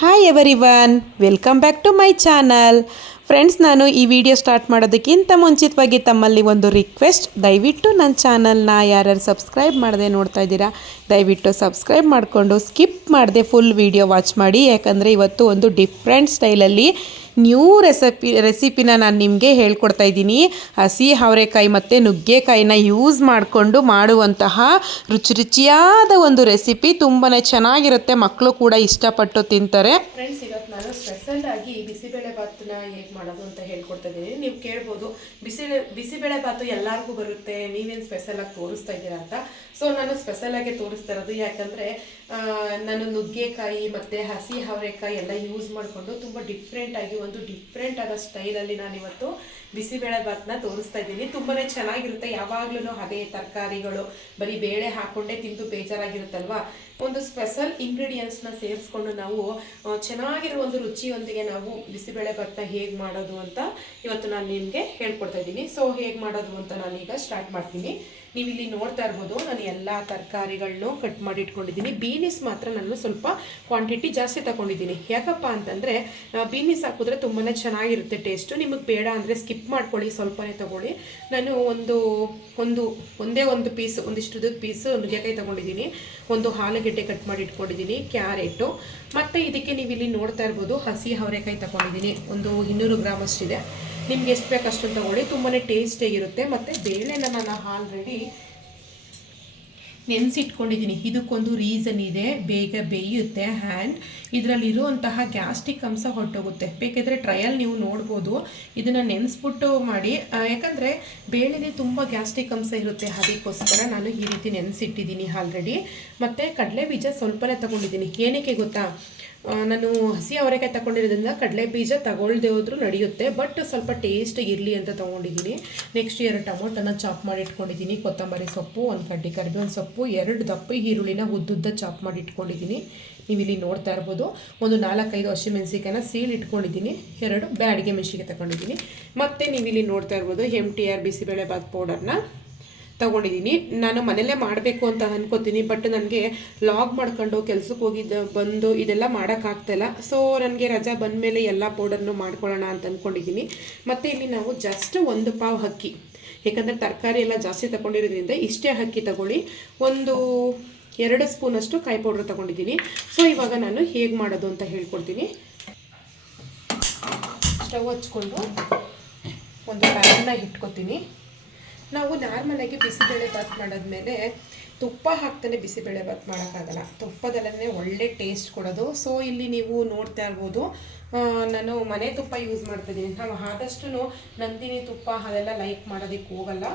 Hi everyone, welcome back to my channel. Friends, ನಾನು ಈ video start ಮಾಡೋದಕ್ಕಿಂತ ಮುಂಚಿತವಾಗಿ ತಮ್ಮಲ್ಲಿ ಒಂದು ರಿಕ್ವೆಸ್ಟ್. ದಯವಿಟ್ಟು ನನ್ನ ಚಾನಲ್ನ ಯಾರ್ಯಾರು ಸಬ್ಸ್ಕ್ರೈಬ್ ಮಾಡದೆ ನೋಡ್ತಾ ಇದ್ದೀರಾ, ದಯವಿಟ್ಟು ಸಬ್ಸ್ಕ್ರೈಬ್ ಮಾಡಿಕೊಂಡು ಸ್ಕಿಪ್ ಮಾಡದೆ ಫುಲ್ ವಿಡಿಯೋ ವಾಚ್ ಮಾಡಿ. ಯಾಕಂದರೆ ಇವತ್ತು ಒಂದು ಡಿಫ್ರೆಂಟ್ ಸ್ಟೈಲಲ್ಲಿ ನ್ಯೂ ರೆಸಿಪಿನ ನಾನು ನಿಮಗೆ ಹೇಳ್ಕೊಡ್ತಾ ಇದ್ದೀನಿ. ಹಸಿ ಅವರೆಕಾಯಿ ಮತ್ತು ನುಗ್ಗೆಕಾಯಿನ ಯೂಸ್ ಮಾಡಿಕೊಂಡು ಮಾಡುವಂತಹ ರುಚಿಯಾದ ಒಂದು ರೆಸಿಪಿ. ತುಂಬಾ ಚೆನ್ನಾಗಿರುತ್ತೆ, ಮಕ್ಕಳು ಕೂಡ ಇಷ್ಟಪಟ್ಟು ತಿಂತಾರೆ. ಫ್ರೆಂಡ್ಸ್, ಇವತ್ತು ನಾನು ಸ್ಪೆಷಲ್ ಆಗಿ ಬಿಸಿಬೇಳೆ ಬಾತನ್ನ ಹೇಗೆ ಮಾಡೋದು ಅಂತ ಹೇಳ್ಕೊಡ್ತಾ ಇದ್ದೀನಿ. ನೀವು ಕೇಳ್ಬೋದು, ಬಿಸಿಬೇಳೆ ಬಾತು ಎಲ್ಲರಿಗೂ ಬರುತ್ತೆ, ನೀವೇನು ಸ್ಪೆಷಲ್ ಆಗಿ ತೋರಿಸ್ತಾ ಇದ್ದೀರಾ ಅಂತ. ಸೊ ನಾನು ಸ್ಪೆಷಲ್ ಆಗಿ ತೋರಿಸ್ತಾ ಇರೋದು ಯಾಕಂದರೆ ನಾನು ನುಗ್ಗೆಕಾಯಿ ಮತ್ತು ಹಸಿ ಅವರೆಕಾಯಿ ಎಲ್ಲ ಯೂಸ್ ಮಾಡಿಕೊಂಡು ತುಂಬ ಡಿಫ್ರೆಂಟಾಗಿ ಒಂದು ಡಿಫ್ರೆಂಟ್ ಆದ ಸ್ಟೈಲಲ್ಲಿ ನಾನಿವತ್ತು ಬಿಸಿಬೇಳೆ ಬಾತನ್ನ ತೋರಿಸ್ತಾ ಇದ್ದೀನಿ. ತುಂಬಾ ಚೆನ್ನಾಗಿರುತ್ತೆ. ಯಾವಾಗಲೂ ಅದೇ ತರಕಾರಿಗಳು ಬರೀ ಬೇಳೆ ಹಾಕ್ಕೊಂಡೇ ತಿಂದು ಬೇಜಾರಾಗಿರುತ್ತಲ್ವಾ. ಒಂದು ಸ್ಪೆಷಲ್ ಇಂಗ್ರೀಡಿಯೆಂಟ್ಸ್ನ ಸೇರಿಸ್ಕೊಂಡು ನಾವು ಚೆನ್ನಾಗಿರೋ ಒಂದು ರುಚಿಯೊಂದಿಗೆ ನಾವು ಬಿಸಿಬೇಳೆ ಬಾತನ್ನ ಹೇಗೆ ಮಾಡೋದು ಅಂತ ಇವತ್ತು ನಾನು ನಿಮಗೆ ಹೇಳ್ಕೊಡ್ತಾ ಇದ್ದೀನಿ. ಸೊ ಹೇಗೆ ಮಾಡೋದು ಅಂತ ನಾನೀಗ ಸ್ಟಾರ್ಟ್ ಮಾಡ್ತೀನಿ. ನೀವು ಇಲ್ಲಿ ನೋಡ್ತಾ ಇರ್ಬೋದು, ನಾನು ಎಲ್ಲ ತರಕಾರಿಗಳನ್ನೂ ಕಟ್ ಮಾಡಿ ಇಟ್ಕೊಂಡಿದ್ದೀನಿ. ಬೀನಿಸ್ ಮಾತ್ರ ನಾನು ಸ್ವಲ್ಪ ಕ್ವಾಂಟಿಟಿ ಜಾಸ್ತಿ ತಗೊಂಡಿದ್ದೀನಿ. ಯಾಕಪ್ಪ ಅಂತಂದರೆ ಬೀನಿಸ್ ಹಾಕಿದ್ರೆ ತುಂಬಾ ಚೆನ್ನಾಗಿರುತ್ತೆ ಟೇಸ್ಟು. ನಿಮಗೆ ಬೇಡ ಅಂದರೆ ಸ್ಕಿಪ್ ಮಾಡ್ಕೊಳ್ಳಿ, ಸ್ವಲ್ಪನೇ ತೊಗೊಳ್ಳಿ. ನಾನು ಒಂದೇ ಒಂದು ಪೀಸ್, ಒಂದಿಷ್ಟು ಪೀಸು ನುಗ್ಗೆಕಾಯಿ ತೊಗೊಂಡಿದ್ದೀನಿ. ಒಂದು ಆಲೂಗೆಡ್ಡೆ ಕಟ್ ಮಾಡಿ ಇಟ್ಕೊಂಡಿದ್ದೀನಿ, ಕ್ಯಾರೆಟು, ಮತ್ತು ಇದಕ್ಕೆ ನೀವು ಇಲ್ಲಿ ನೋಡ್ತಾ ಇರ್ಬೋದು ಹಸಿ ಅವರೆಕಾಯಿ ತಗೊಂಡಿದ್ದೀನಿ. ಒಂದು 200 ಗ್ರಾಮ್ ಅಷ್ಟಿದೆ. ನಿಮ್ಗೆ ಎಷ್ಟು ಬೇಕು ಅಷ್ಟೊಂದು ತೊಗೊಳ್ಳಿ, ತುಂಬಾ ಟೇಸ್ಟಿಯಾಗಿರುತ್ತೆ. ಮತ್ತು ಬೇಳೆನ ನಾನು ಆಲ್ರೆಡಿ ನೆನೆಸಿಟ್ಕೊಂಡಿದ್ದೀನಿ. ಇದಕ್ಕೊಂದು ರೀಸನ್ ಇದೆ, ಬೇಗ ಬೇಯುತ್ತೆ ಹ್ಯಾಂಡ್. ಇದರಲ್ಲಿರುವಂತಹ ಗ್ಯಾಸ್ಟ್ರಿಕ್ ಅಂಶ ಹೊರಟೋಗುತ್ತೆ. ಬೇಕಾದರೆ ಟ್ರಯಲ್ ನೀವು ನೋಡ್ಬೋದು. ಇದನ್ನು ನೆನೆಸ್ಬಿಟ್ಟು ಮಾಡಿ, ಯಾಕಂದರೆ ಬೇಳೆನೇ ತುಂಬ ಗ್ಯಾಸ್ಟ್ರಿಕ್ ಅಂಶ ಇರುತ್ತೆ. ಅದಕ್ಕೋಸ್ಕರ ನಾನು ಈ ರೀತಿ ನೆನೆಸಿಟ್ಟಿದ್ದೀನಿ ಆಲ್ರೆಡಿ. ಮತ್ತು ಕಡಲೆ ಬೀಜ ಸ್ವಲ್ಪನೇ ತೊಗೊಂಡಿದ್ದೀನಿ. ಏನಕ್ಕೆ ಗೊತ್ತಾ, ನಾನು ಹಸಿ ಅವರೆಕಾಯಿ ತಗೊಂಡಿರೋದ್ರಿಂದ ಕಡಲೆ ಬೀಜ ತಗೊಳ್ದೇ ಹೋದ್ರೂ ನಡೆಯುತ್ತೆ, ಬಟ್ ಸ್ವಲ್ಪ ಟೇಸ್ಟ್ ಇರಲಿ ಅಂತ ತೊಗೊಂಡಿದ್ದೀನಿ. ನೆಕ್ಸ್ಟ್ 2 ಟೊಮೊಟೊನ ಚಾಪ್ ಮಾಡಿ ಇಟ್ಕೊಂಡಿದ್ದೀನಿ, ಕೊತ್ತಂಬರಿ ಸೊಪ್ಪು, 1 ಕಡ್ಡಿ ಕರಿಬೇವಿನ ಸೊಪ್ಪು, 2 ದಪ್ಪ ಈರುಳ್ಳಿನ ಉದ್ದುದ್ದ ಚಾಪ್ ಮಾಡಿ ಇಟ್ಕೊಂಡಿದ್ದೀನಿ. ನೀವು ಇಲ್ಲಿ ನೋಡ್ತಾ ಇರ್ಬೋದು. ಒಂದು 4-5 ಹಸಿಮೆಣಸಿಕಾಯಿನ ಸೀಳು ಇಟ್ಕೊಂಡಿದ್ದೀನಿ. 2 ಬ್ಯಾಡಿಗೆ ಮೆಣಸಿಗೆ ತಗೊಂಡಿದ್ದೀನಿ. ಮತ್ತು ನೀವು ಇಲ್ಲಿ ನೋಡ್ತಾ ಇರ್ಬೋದು MTR ಬಿಸಿಬೇಳೆ ಬಾತ್ ಪೌಡರ್ನ ತೊಗೊಂಡಿದ್ದೀನಿ. ನಾನು ಮನೆಯಲ್ಲೇ ಮಾಡಬೇಕು ಅಂತ ಅನ್ಕೋತೀನಿ, ಬಟ್ ನನಗೆ ಲಾಗ್ ಮಾಡ್ಕೊಂಡು ಕೆಲ್ಸಕ್ಕೆ ಬಂದು ಇದೆಲ್ಲ ಮಾಡೋಕ್ಕಾಗ್ತಾಯಿಲ್ಲ. ಸೊ ನನಗೆ ರಜಾ ಬಂದಮೇಲೆ ಎಲ್ಲ ಪೌಡರ್ನು ಮಾಡ್ಕೊಳ್ಳೋಣ ಅಂತ ಅಂದ್ಕೊಂಡಿದ್ದೀನಿ. ಮತ್ತು ಇಲ್ಲಿ ನಾವು ಜಸ್ಟ್ 1 ಪಾವ್ ಅಕ್ಕಿ, ಯಾಕಂದರೆ ತರಕಾರಿ ಎಲ್ಲ ಜಾಸ್ತಿ ತಗೊಂಡಿರೋದ್ರಿಂದ ಇಷ್ಟೇ ಅಕ್ಕಿ ತಗೊಳ್ಳಿ. ಒಂದು 2 ಸ್ಪೂನಷ್ಟು ಕಾಯಿ ಪೌಡ್ರ್ ತೊಗೊಂಡಿದ್ದೀನಿ. ಸೊ ಇವಾಗ ನಾನು ಹೇಗೆ ಮಾಡೋದು ಅಂತ ಹೇಳ್ಕೊಡ್ತೀನಿ. ಸ್ಟವ್ ಹಚ್ಕೊಂಡು ಒಂದು ಪ್ಯಾನ್ನ ಇಟ್ಕೊತೀನಿ. ನಾವು ನಾರ್ಮಲಾಗಿ ಬಿಸಿಬೇಳೆ ಬಾತ್ ಮಾಡಿದ್ಮೇಲೆ ತುಪ್ಪ ಹಾಕ್ತಾನೆ ಬಿಸಿಬೇಳೆ ಬಾತ್ ಮಾಡೋಕ್ಕಾಗಲ್ಲ, ತುಪ್ಪದಲ್ಲೇ ಒಳ್ಳೆ ಟೇಸ್ಟ್ ಕೊಡೋದು. ಸೊ ಇಲ್ಲಿ ನೀವು ನೋಡ್ತಾ ಇರ್ಬೋದು, ನಾನು ಮನೆ ತುಪ್ಪ ಯೂಸ್ ಮಾಡ್ತಾಯಿದ್ದೀನಿ. ನಾವು ಆದಷ್ಟು ನಂದಿನಿ ತುಪ್ಪ ಅದೆಲ್ಲ ಲೈಕ್ ಮಾಡೋದಕ್ಕೆ ಹೋಗಲ್ಲ.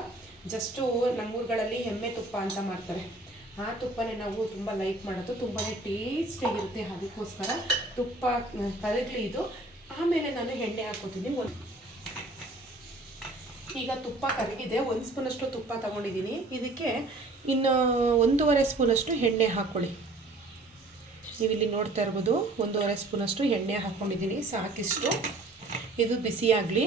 ಜಸ್ಟು ನಮ್ಮೂರುಗಳಲ್ಲಿ ಎಮ್ಮೆ ತುಪ್ಪ ಅಂತ ಮಾಡ್ತಾರೆ, ಆ ತುಪ್ಪನೇ ನಾವು ತುಂಬ ಲೈಕ್ ಮಾಡೋದು. ತುಂಬಾ ಟೇಸ್ಟಿಯಾಗಿರುತ್ತೆ. ಅದಕ್ಕೋಸ್ಕರ ತುಪ್ಪ ಕರಗಲಿ ಇದು. ಆಮೇಲೆ ನಾನು ಎಣ್ಣೆ ಹಾಕ್ಕೋತೀನಿ. ಈಗ ತುಪ್ಪ ಕರಗಿದೆ. 1 ಸ್ಪೂನಷ್ಟು ತುಪ್ಪ ತಗೊಂಡಿದ್ದೀನಿ. ಇದಕ್ಕೆ ಇನ್ನು 1.5 ಸ್ಪೂನಷ್ಟು ಎಣ್ಣೆ ಹಾಕ್ಕೊಳ್ಳಿ. ನೀವಿಲ್ಲಿ ನೋಡ್ತಾ ಇರ್ಬೋದು, 1.5 ಸ್ಪೂನಷ್ಟು ಎಣ್ಣೆ ಹಾಕ್ಕೊಂಡಿದ್ದೀನಿ. ಸಾಕಿಷ್ಟು ಇದು ಬಿಸಿ ಆಗಲಿ.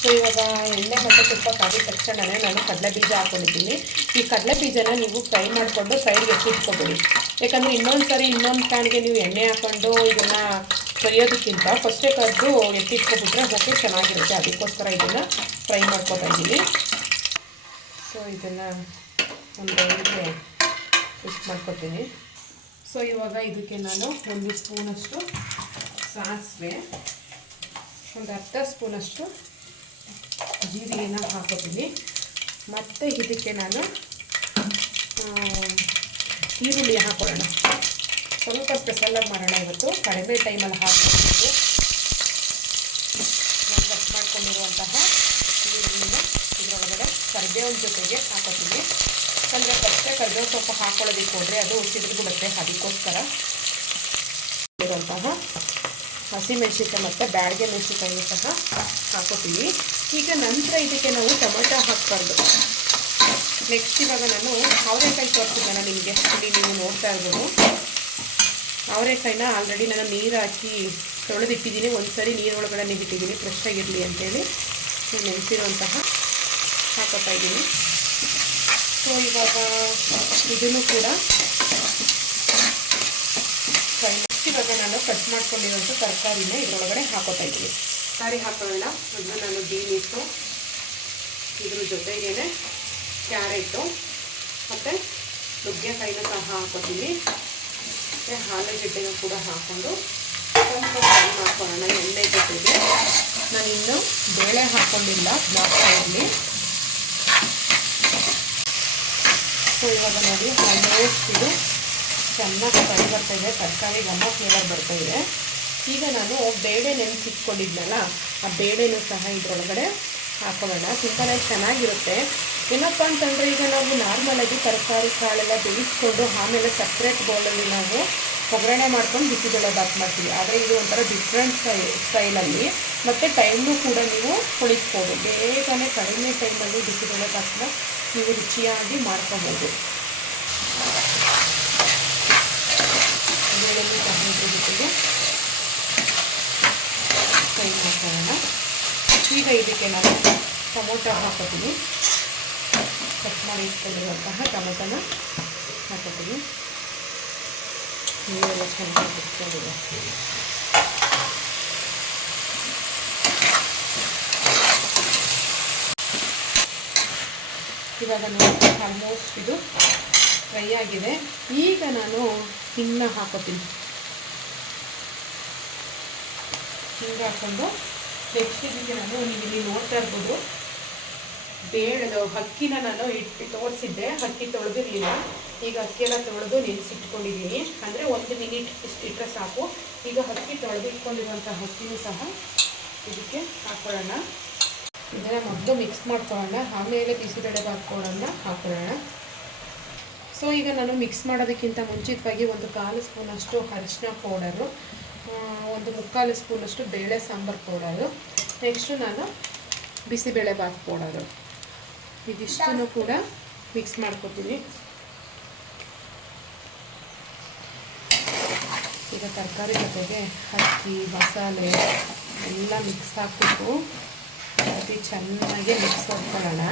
ಸೊ ಇವಾಗ ಎಣ್ಣೆ ಮತ್ತು ತುಪ್ಪ ಕಾಗಿದ ತಕ್ಷಣವೇ ನಾನು ಕಡಲೆ ಬೀಜ ಹಾಕ್ಕೊಂಡಿದ್ದೀನಿ. ಈ ಕಡಲೆ ಬೀಜನ ನೀವು ಫ್ರೈ ಮಾಡಿಕೊಂಡು ಸೈಡ್ಗೆ ಎತ್ತಿಟ್ಕೊಬೇಡಿ. ಯಾಕಂದರೆ ಇನ್ನೊಂದು ಪ್ಯಾನ್ಗೆ ನೀವು ಎಣ್ಣೆ ಹಾಕ್ಕೊಂಡು ಇದನ್ನು ಕರಿಯೋದಕ್ಕಿಂತ ಫಸ್ಟೇ ಕರೆದು ಎತ್ತಿಟ್ಕೊಬಿಟ್ರೆ ಓಕೆ ಚೆನ್ನಾಗಿರುತ್ತೆ. ಅದಕ್ಕೋಸ್ಕರ ಇದನ್ನು ಫ್ರೈ ಮಾಡ್ಕೊತಾ ಇದ್ದೀನಿ. ಸೊ ಇದನ್ನು ಒಂದು ಬೌಲ್ಗೆ ಮಿಕ್ಸ್ ಮಾಡ್ಕೊತೀನಿ. ಸೊ ಇವಾಗ ಇದಕ್ಕೆ ನಾನು 1 ಸ್ಪೂನಷ್ಟು ಸಾಸಿವೆ, ಒಂದು ಅರ್ಧ ಸ್ಪೂನಷ್ಟು ಜೀರಿಗೆನ ಹಾಕೋತೀನಿ. ಮತ್ತು ಇದಕ್ಕೆ ನಾನು ಈರುಳ್ಳಿ ಹಾಕೊಳ್ಳೋಣ. ಸ್ವಲ್ಪ ಸ್ಪೆಷಲಾಗಿ ಮಾಡೋಣ ಇವತ್ತು, ಕಡಿಮೆ ಟೈಮಲ್ಲಿ ಹಾಕಬೇಕು. ನಾನು ಕಟ್ ಮಾಡ್ಕೊಂಡಿರುವಂತಹ ಈರುಳ್ಳಿನ ಇದರೊಳಗಡೆ ಕರಿಬೇವಿನ ಜೊತೆಗೆ ಹಾಕೋತೀನಿ. ಅಂದರೆ ಫಸ್ಟೇ ಕರಿಬೇವು ಸ್ವಲ್ಪ ಹಾಕೊಳ್ಳೋದಕ್ಕೆ ಹೋದರೆ ಅದು ಸಿಡಿದ್ಬಿಡುತ್ತೆ. ಅದಕ್ಕೋಸ್ಕರ ಇರುವಂತಹ ಹಸಿಮೆಣಸಿಕಾಯಿ ಮತ್ತು ಬ್ಯಾಡಿಗೆ ಮೆಣಸಿಕಾಯಿ ಸಹ ಹಾಕೋತೀವಿ. ಈಗ ನಂತರ ಇದಕ್ಕೆ ನಾವು ಟೊಮೆಟೊ ಹಾಕಬಾರ್ದು. ನೆಕ್ಸ್ಟ್ ಇವಾಗ ನಾನು ಅವರೆಕಾಯಿ ತೋರಿಸಿದ್ದೆ ನಿಮಗೆ. ಇಲ್ಲಿ ನೀವು ನೋಡ್ತಾ ಇರ್ಬೋದು, ಅವರೆಕಾಯಿನ ಆಲ್ರೆಡಿ ನಾನು ನೀರು ಹಾಕಿ ತೊಳೆದಿಟ್ಟಿದ್ದೀನಿ. ಒಂದು ಸರಿ ನೀರೊಳಗಡೆ ಇಟ್ಟಿದ್ದೀನಿ ಫ್ರೆಶ್ ಆಗಿರಲಿ ಅಂತೇಳಿ ನೆನೆಸಿರುವಂತಹ ಹಾಕೋತಾ ಇದ್ದೀನಿ. ಸೊ ಇವಾಗ ಇದನ್ನು ಕೂಡ ಫ್ರೈ ಇವಾಗ ನಾನು ಕಟ್ ಮಾಡ್ಕೊಂಡಿರೋಂಥ ತರಕಾರಿನ ಇದರೊಳಗಡೆ ಹಾಕೋತಾ ಇದ್ದೀನಿ. ತರಕಾರಿ ಹಾಕೊಳ್ಳೋಣ. ಮೊದಲು ನಾನು ಬೀನ್ಸು, ಇದ್ರ ಜೊತೆಗೇ ಕ್ಯಾರೆಟು ಮತ್ತು ನುಗ್ಗೆಕಾಯಿನ ಸಹ ಹಾಕೋತೀನಿ. ಮತ್ತು ಆಲೂಗೆಡ್ಡೆನ ಕೂಡ ಹಾಕ್ಕೊಂಡು ಸ್ವಲ್ಪ ಫ್ರೈ ಮಾಡ್ಕೊಳ್ಳೋಣ ಎಣ್ಣೆ ಜೊತೆಗೆ. ನಾನಿನ್ನು ಬೇಳೆ ಹಾಕ್ಕೊಂಡಿಲ್ಲ ಬ್ಲಾಕ್ ಫ್ರೈಯಲ್ಲಿ. ಸೊ ಇವಾಗ ನೋಡಿ ಆಲ್ಮೋಸ್ಟ್ ಇದು ಚೆನ್ನಾಗಿ ಫ್ರೈ ಬರ್ತಾಯಿದೆ, ತರಕಾರಿ ಘಮ ಫ್ಲೇವರ್ ಬರ್ತಾಯಿದೆ. ಈಗ ನಾನು ಬೇಳೆ ನೆನೆಸಿಟ್ಕೊಂಡಿದ್ನಲ್ಲ, ಆ ಬೇಳೆನೂ ಸಹ ಇದರೊಳಗಡೆ ಹಾಕೊಳ್ಳೋಣ. ತುಂಬಾ ಚೆನ್ನಾಗಿರುತ್ತೆ. ಏನಪ್ಪ ಅಂತಂದರೆ ಈಗ ನಾವು ನಾರ್ಮಲಾಗಿ ತರಕಾರಿ ಕಾಳೆಲ್ಲ ಬೇಯಿಸ್ಕೊಂಡು ಆಮೇಲೆ ಸಪ್ರೇಟ್ ಬೌಲಲ್ಲಿ ನಾವು ಒಗ್ಗರಣೆ ಮಾಡ್ಕೊಂಡು ಬಿಸಿಬೇಳೆ ಬಾತ್ ಮಾಡ್ತೀವಿ. ಆದರೆ ಇದು ಒಂಥರ ಡಿಫ್ರೆಂಟ್ ಸ್ಟೈಲಲ್ಲಿ, ಮತ್ತು ಟೈಮು ಕೂಡ ನೀವು ಉಳಿಸ್ಬೋದು. ಬೇಗನೆ ಕಡಿಮೆ ಟೈಮಲ್ಲಿ ಬಿಸಿಬೇಳೆ ಬಾತನ್ನ ನೀವು ರುಚಿಯಾಗಿ ಮಾಡ್ಕೋಬೋದು. ಬೇಳೆನೂ ಸಹ ಇದ್ರ ಜೊತೆಗೆ ಫ್ರೈ ಮಾಡ್ಕೊಳ್ಳೋಣ. ಈಗ ಇದಕ್ಕೆ ನಾನು ಟೊಮೊಟೊ ಹಾಕೋತೀನಿ. ಕಟ್ ಮಾಡಿ ಇಟ್ಕೊಂಡಿರುವಂತಹ ಟೊಮೆಟೊನ ಹಾಕೋತೀನಿ. ನೀರೆಲ್ಲ ಚೆನ್ನಾಗಿ ಬಿಟ್ಕೊಂಡಿದೆ. ಇವಾಗ ನೋಡಿ ಆಲ್ಮೋಸ್ಟ್ ಇದು ಫ್ರೈ ಆಗಿದೆ. ಈಗ ನಾನು ಹಿಂಗನ್ನ ಹಾಕೋತೀನಿ. ಹಿಂಗೆ ಹಾಕ್ಕೊಂಡು ನೆಕ್ಸ್ಟ್ ಇದಕ್ಕೆ ನಾನು ಇಲ್ಲಿ ನೋಡ್ತಾ ಇರ್ಬೋದು ಬೇಳೆದು ಅಕ್ಕಿನ ನಾನು ತೋರಿಸಿದ್ದೆ. ಅಕ್ಕಿ ತೊಳೆದಿರಲಿಲ್ಲ. ಈಗ ಅಕ್ಕಿಯೆಲ್ಲ ತೊಳೆದು ನೆನೆಸಿಟ್ಕೊಂಡಿದ್ದೀನಿ. ಅಂದರೆ 1 ಮಿನಿಟ್ ಇಷ್ಟು ಇಟ್ಟರೆ ಸಾಕು. ಈಗ ಅಕ್ಕಿ ತೊಳೆದಿಟ್ಕೊಂಡಿರುವಂಥ ಅಕ್ಕಿನೂ ಸಹ ಇದಕ್ಕೆ ಹಾಕ್ಕೊಳ್ಳೋಣ. ಇದನ್ನು ಮೊದಲು ಮಿಕ್ಸ್ ಮಾಡ್ಕೊಳ್ಳೋಣ, ಆಮೇಲೆ ಬಿಸಿಬೇಳೆ ಬಾತ್ಕೊಳ್ಳೋಣ ಹಾಕೊಳ್ಳೋಣ. ಸೊ ಈಗ ನಾನು ಮಿಕ್ಸ್ ಮಾಡೋದಕ್ಕಿಂತ ಮುಂಚಿತವಾಗಿ 1/4 ಸ್ಪೂನಷ್ಟು ಅರಿಶಿನ ಪೌಡರು, 1/4 ಸ್ಪೂನಷ್ಟು ಬೇಳೆ ಸಾಂಬಾರು ಪೌಡರು, ನೆಕ್ಸ್ಟು ನಾನು ಬಿಸಿಬೇಳೆ ಬಾತ್ ಪೌಡರು, ಇದಿಷ್ಟನ್ನು ಕೂಡ ಮಿಕ್ಸ್ ಮಾಡ್ಕೊತೀನಿ. ಈಗ ತರಕಾರಿ ಜೊತೆಗೆ ಅಕ್ಕಿ ಮಸಾಲೆ ಎಲ್ಲ ಮಿಕ್ಸ್ ಹಾಕ್ಬಿಟ್ಟು ಅತಿ ಚೆನ್ನಾಗಿ ಮಿಕ್ಸ್ ಮಾಡ್ಕೊಳ್ಳೋಣ.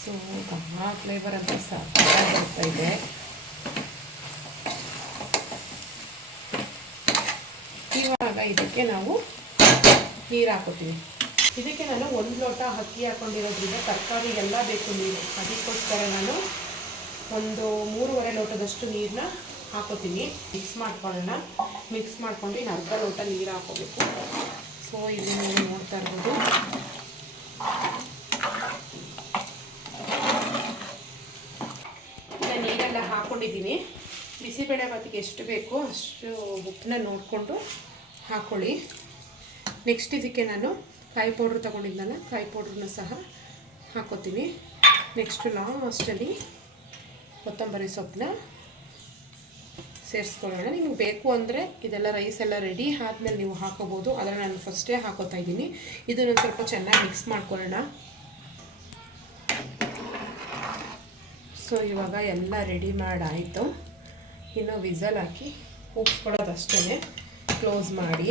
ಸೊ ಘಮ ಫ್ಲೇವರ್ ಅಂತ ಸಾಕಾಗಿ ಬರ್ತಾಯಿದೆ. ಇವಾಗ ಇದಕ್ಕೆ ನಾವು ನೀರು ಹಾಕೋತೀವಿ. ಇದಕ್ಕೆ ನಾನು 1 ಲೋಟ ಅಕ್ಕಿ ಹಾಕ್ಕೊಂಡಿರೋದ್ರಿಂದ ತರಕಾರಿ ಎಲ್ಲ ಬೇಕು ನೀರು. ಅದಕ್ಕೋಸ್ಕರ ನಾನು 3.5 ಲೋಟದಷ್ಟು ನೀರನ್ನ ಹಾಕೋತೀನಿ. ಮಿಕ್ಸ್ ಮಾಡ್ಕೊಳ್ಳೋಣ. ಮಿಕ್ಸ್ ಮಾಡ್ಕೊಂಡು ಇನ್ನು ಅರ್ಧ ಲೋಟ ನೀರು ಹಾಕೋಬೇಕು. ಸೊ ಇಲ್ಲಿ ನೀವು ನೋಡ್ತಾ ಇರ್ಬೋದು ಈಗ ನೀರೆಲ್ಲ ಹಾಕ್ಕೊಂಡಿದ್ದೀನಿ. ಬಿಸಿಬೇಳೆ ಬಾತಿಗೆ ಎಷ್ಟು ಬೇಕೋ ಅಷ್ಟು ಉಪ್ಪನ್ನ ನೋಡಿಕೊಂಡು ಹಾಕ್ಕೊಳ್ಳಿ. ನೆಕ್ಸ್ಟ್ ಇದಕ್ಕೆ ನಾನು ಕಾಯಿ ಪೌಡ್ರ್ ತೊಗೊಂಡಿದ್ದಲ್ಲ, ಕಾಯಿ ಪೌಡ್ರನ್ನ ಸಹ ಹಾಕೋತೀನಿ. ನೆಕ್ಸ್ಟು ಲಾಸ್ಟಲ್ಲಿ ಕೊತ್ತಂಬರಿ ಸೊಪ್ಪನ್ನ ಸೇರಿಸ್ಕೊಳ್ಳೋಣ. ನಿಮಗೆ ಬೇಕು ಅಂದರೆ ಇದೆಲ್ಲ ರೈಸ್ ಎಲ್ಲ ರೆಡಿ ಆದಮೇಲೆ ನೀವು ಹಾಕೋಬೋದು. ಆದರೆ ನಾನು ಫಸ್ಟೇ ಹಾಕೋತಾ ಇದ್ದೀನಿ. ಇದನ್ನು ಸ್ವಲ್ಪ ಚೆನ್ನಾಗಿ ಮಿಕ್ಸ್ ಮಾಡ್ಕೊಳ್ಳೋಣ. ಸೊ ಇವಾಗ ಎಲ್ಲ ರೆಡಿ ಮಾಡಾಯಿತು. ಇನ್ನು ವಿಸಲ್ ಹಾಕಿ ಉಪ್ಪಿಸ್ಕೊಳ್ಳೋದಷ್ಟೇ. ಕ್ಲೋಸ್ ಮಾಡಿ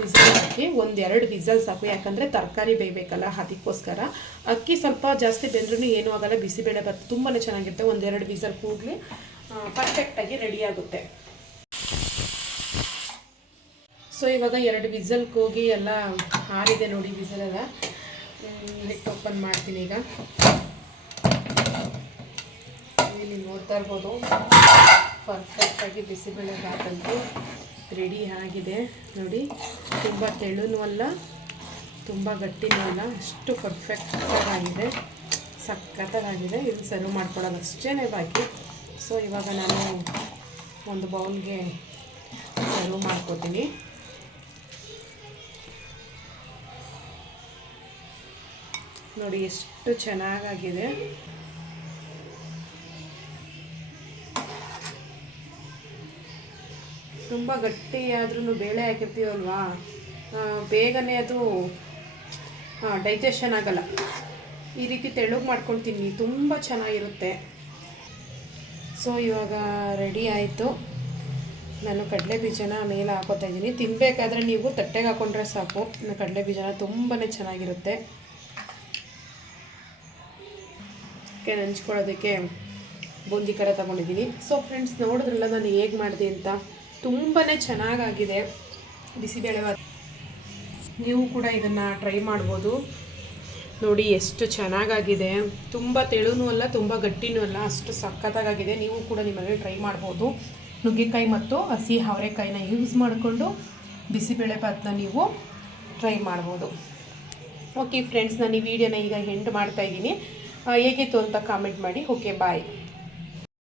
ವಿಸಲ್ ಹಾಕಿ 1-2 ವಿಸಲ್ ಸಾಕು. ಯಾಕಂದರೆ ತರಕಾರಿ ಬೇಯಬೇಕಲ್ಲ, ಅದಕ್ಕೋಸ್ಕರ. ಅಕ್ಕಿ ಸ್ವಲ್ಪ ಜಾಸ್ತಿ ಬೆಂದ್ರೂ ಏನೂ ಆಗೋಲ್ಲ. ಬಿಸಿಬೇಳೆ ಬಾತ್ ತುಂಬಾ ಚೆನ್ನಾಗಿರುತ್ತೆ. 1-2 ವಿಸಲ್ ಕೂಡಲೇ ಪರ್ಫೆಕ್ಟಾಗಿ ರೆಡಿ ಆಗುತ್ತೆ. ಸೊ ಇವಾಗ 2 ವಿಸಲ್ ಕೂಗಿ ಎಲ್ಲ ಆರಿದೆ ನೋಡಿ ವಿಸಲೆಲ್ಲ. ಲಿಟ್ ಓಪನ್ ಮಾಡ್ತೀನಿ. ಈಗ ಇಲ್ಲಿ ನೋಡ್ತಾ ಇರ್ಬೋದು ಪರ್ಫೆಕ್ಟಾಗಿ ಬಿಸಿಬೇಳೆ ಬಾತಂತೂ ರೆಡಿ ಆಗಿದೆ ನೋಡಿ. ತುಂಬ ತೆಳುನೂ ಅಲ್ಲ, ತುಂಬ ಗಟ್ಟಿನೂ ಅಲ್ಲ, ಅಷ್ಟು ಪರ್ಫೆಕ್ಟಾಗಿದೆ, ಸಖತ್ತಾಗಿದೆ. ಇದು ಸರ್ವ್ ಮಾಡ್ಕೊಳ್ಳೋದು ಅಷ್ಟೇ ಬಾಕಿ. ಸೊ ಇವಾಗ ನಾನು ಒಂದು ಬೌಲ್ಗೆ ಸರ್ವ್ ಮಾಡ್ಕೋತೀನಿ. ನೋಡಿ ಎಷ್ಟು ಚೆನ್ನಾಗಾಗಿದೆ. ತುಂಬ ಗಟ್ಟಿಯಾದ್ರೂ ಬೇಳೆ ಹಾಕಿರ್ತೀವಲ್ವಾ, ಬೇಗನೆ ಅದು ಡೈಜೆಷನ್ ಆಗಲ್ಲ. ಈ ರೀತಿ ತೆಳ್ಳಗೆ ಮಾಡ್ಕೊಳ್ತೀನಿ, ತುಂಬ ಚೆನ್ನಾಗಿರುತ್ತೆ. ಸೊ ಇವಾಗ ರೆಡಿ ಆಯಿತು. ನಾನು ಕಡಲೆ ಬೀಜನ ಮೇಲೆ ಹಾಕೋತಾ ಇದ್ದೀನಿ. ತಿನ್ನಬೇಕಾದ್ರೆ ನೀವು ತಟ್ಟೆಗೆ ಹಾಕ್ಕೊಂಡ್ರೆ ಸಾಕು. ಕಡಲೆ ಬೀಜನ ತುಂಬಾ ಚೆನ್ನಾಗಿರುತ್ತೆ. ನೆಂಚ್ಕೊಳ್ಳೋದಕ್ಕೆ ಬೂಂದಿ ಕಡೆ ತೊಗೊಂಡಿದ್ದೀನಿ. ಸೊ ಫ್ರೆಂಡ್ಸ್ ನೋಡಿದ್ರಲ್ಲ ನಾನು ಹೇಗೆ ಮಾಡಿದೆ ಅಂತ, ತುಂಬಾ ಚೆನ್ನಾಗಾಗಿದೆ ಬಿಸಿಬೇಳೆಭಾತ್. ನೀವು ಕೂಡ ಇದನ್ನು ಟ್ರೈ ಮಾಡ್ಬೋದು. ನೋಡಿ ಎಷ್ಟು ಚೆನ್ನಾಗಾಗಿದೆ, ತುಂಬ ತೆಳುನೂ ಅಲ್ಲ ತುಂಬ ಗಟ್ಟಿನೂ ಅಲ್ಲ, ಅಷ್ಟು ಸಖತ್ತಾಗಿದೆ. ನೀವು ಕೂಡ ನಿಮ್ಮಲ್ಲಿ ಟ್ರೈ ಮಾಡ್ಬೋದು. ನುಗ್ಗೆಕಾಯಿ ಮತ್ತು ಹಸಿ ಅವರೆಕಾಯಿನ ಯೂಸ್ ಮಾಡಿಕೊಂಡು ಬಿಸಿಬೇಳೆಭಾತನ್ನ ನೀವು ಟ್ರೈ ಮಾಡ್ಬೋದು. ಓಕೆ ಫ್ರೆಂಡ್ಸ್, ನಾನು ಈ ವಿಡಿಯೋನ ಈಗ ಎಂಡ್ ಮಾಡ್ತಾಯಿದ್ದೀನಿ. ಹೇಗಿತ್ತು ಅಂತ ಕಾಮೆಂಟ್ ಮಾಡಿ. ಓಕೆ, ಬಾಯ್.